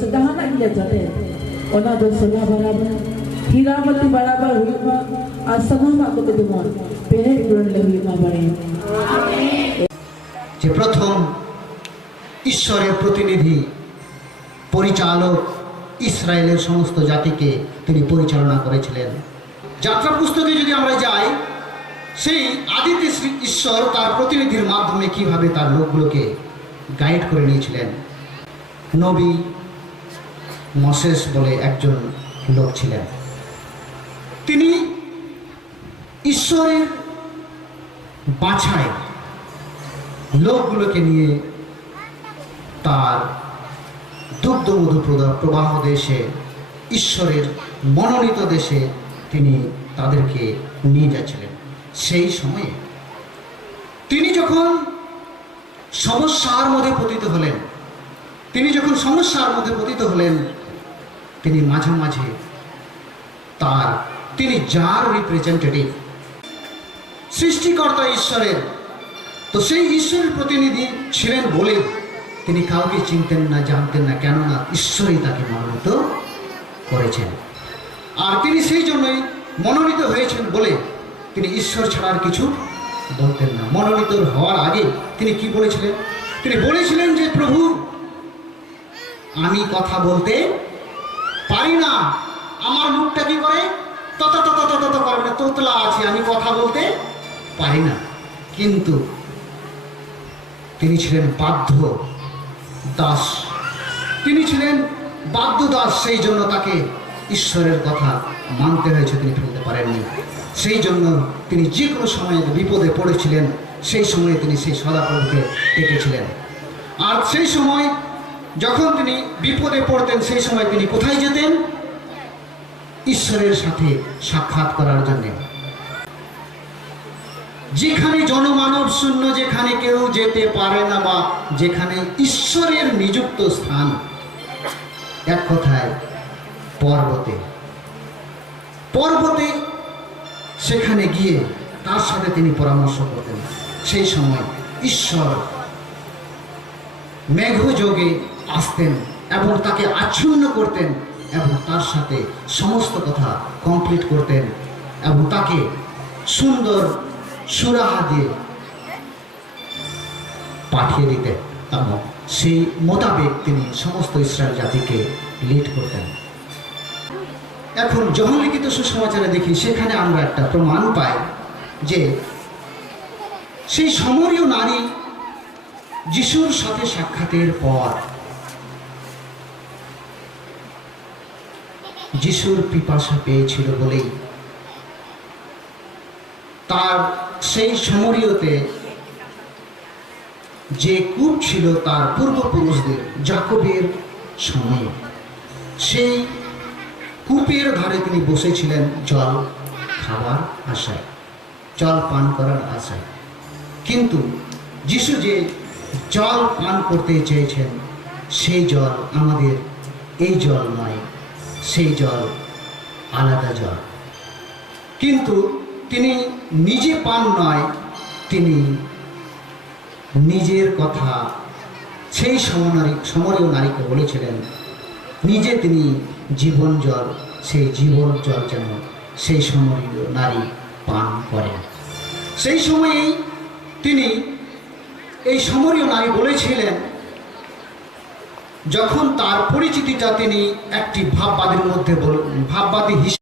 sederhana dia jadi. Ona dosa barabar, hiramati barabar huima, asama aku ketemu. Pere bulan lebih mabare. যে প্রথম ঈশ্বরের প্রতিনিধি পরিচালক ইসরায়েলের সমস্ত জাতিকে তিনি পরিচালনা করেছিলেন। যাত্রা পুস্তকে যদি আমরা যাই, সেই আদিতে ঈশ্বর তার প্রতিনিধির মাধ্যমে কিভাবে তার লোকগুলোকে গাইড করে নিয়েছিলেন। নবী মোসেস বলে একজন লোক ছিলেন, তিনি ঈশ্বরের বাছাই লোকগুলোকে নিয়ে তার দুগ্ধমধু প্রবাহ দেশে, ঈশ্বরের মনোনীত দেশে তিনি তাদেরকে নিয়ে যাচ্ছিলেন। সেই সময়ে তিনি যখন সমস্যার মধ্যে পতিত হলেন, তিনি মাঝে মাঝে তিনি যার রিপ্রেজেন্টেটিভ, সৃষ্টিকর্তা ঈশ্বরের, তো সেই ঈশ্বরের প্রতিনিধি ছিলেন বলে তিনি কাউকে চিনতেন না, জানতেন না, কেননা ঈশ্বরই তাকে মনোনীত করেছেন। আর তিনি সেই জন্যই মনোনীত হয়েছেন বলে তিনি ঈশ্বর ছাড়ার কিছু বলতেন না। মনোনীত হওয়ার আগে তিনি কি বলেছিলেন? তিনি বলেছিলেন যে, প্রভু, আমি কথা বলতে পারি না, আমার মুখটা কি করে তত করে না, তোতলা আছে, আমি কথা বলতে পারি না। কিন্তু তিনি ছিলেন বাধ্য দাস, সেই জন্য তাকে ঈশ্বরের কথা মানতে হয়েছে, তিনি ফেলতে পারেননি। সেই জন্য তিনি যে কোনো সময়ে বিপদে পড়েছিলেন, সেই সময়ে তিনি সেই সদাপ্রভুকে ডেকেছিলেন। আর সেই সময় যখন তিনি বিপদে পড়তেন, সেই সময় তিনি কোথায় যেতেন? ঈশ্বরের সাথে সাক্ষাৎ করার জন্য। যেখানে জনমানব শূন্য, যেখানে কেউ যেতে পারে না, বা যেখানে ঈশ্বরের নিযুক্ত স্থান, এক কথায় পর্বতে সেখানে গিয়ে তার সাথে তিনি পরামর্শ করতেন। সেই সময় ঈশ্বর মেঘযোগে আসতেন এবং তাকে আচ্ছন্ন করতেন এবং তার সাথে সমস্ত কথা কমপ্লিট করতেন এবং তাকে সুন্দর সুরাহা দিয়ে পাঠিয়ে দিতেন এবং সেই মোতাবেক তিনি সমস্ত ইসরায়েল জাতিকে লিড করতেন। এখন যখন লিখিত সুসমাচারে দেখি, সেখানে আমরা একটা প্রমাণ পাই যে সেই সমরীয় নারী যিশুর সাথে সাক্ষাতের পর যিশুর পিপাসা পেয়েছিল বলেই তার সেই সমরীয়তে যে কূপ ছিল তার পূর্বপুরুষদের, যাকবের সময়ে, সেই কূপের ধারে তিনি বসেছিলেন জল খাবার আশায়, জল পান করার আশায়। কিন্তু যিশু যে জল পান করতে চেয়েছেন, সেই জল আমাদের এই জল নয়, সেই জল আলাদা জল। কিন্তু তিনি নিজে পান নয়, তিনি নিজের কথা সেই সমরীয় নারীকে বলেছিলেন, নিজে তিনি জীবন জল, সেই জীবন জল যেন সেই সমরীয় নারী পান করেন। সেই সময়েই তিনি, এই সমরীয় নারী বলেছিলেন, যখন তার পরিচিতিটা তিনি একটি ভাববাদীর মধ্যে ভাববাদী